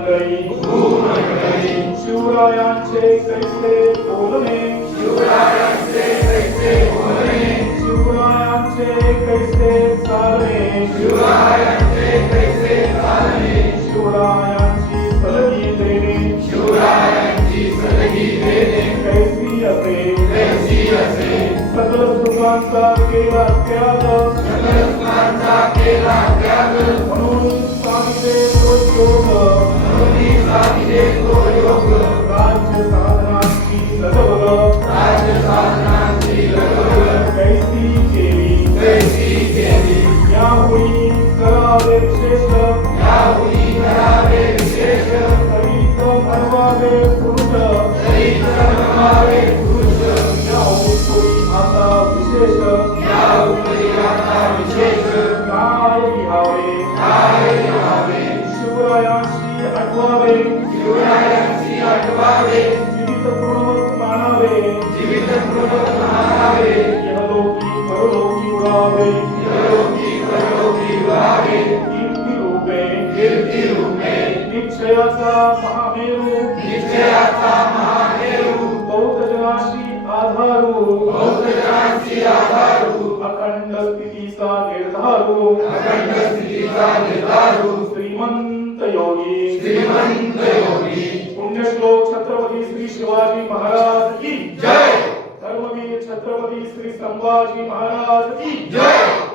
मंडळी शिवरायांचे कैसे बोलणे शिवरायांचे कैसे चालणे शिवरायांची सलगी देणे कैसी असे सकल सुखांचा केला त्याग म्हणून साधिते तो योग राज्य साधनांची लगबग कैसी केली याहुरी करावे विशेष तरीच म्हणवावे पुरुष याहुरी आता विशेष काय लिहावे शिवरायांशी आठवावे जीवित गुणवत मानावे इहलोकी परलोकी उडावे कीर्ती रूपे निश्चयाचा महामेरू बहुत जनाशी आधारू अखंड स्थितीचा निर्धारू श्रीमंत योगी पुण्यश्लोक छत्रपती श्री शिवाजी महाराज की जय धर्मवीर छत्रपती श्री संभाजी महाराज की जय।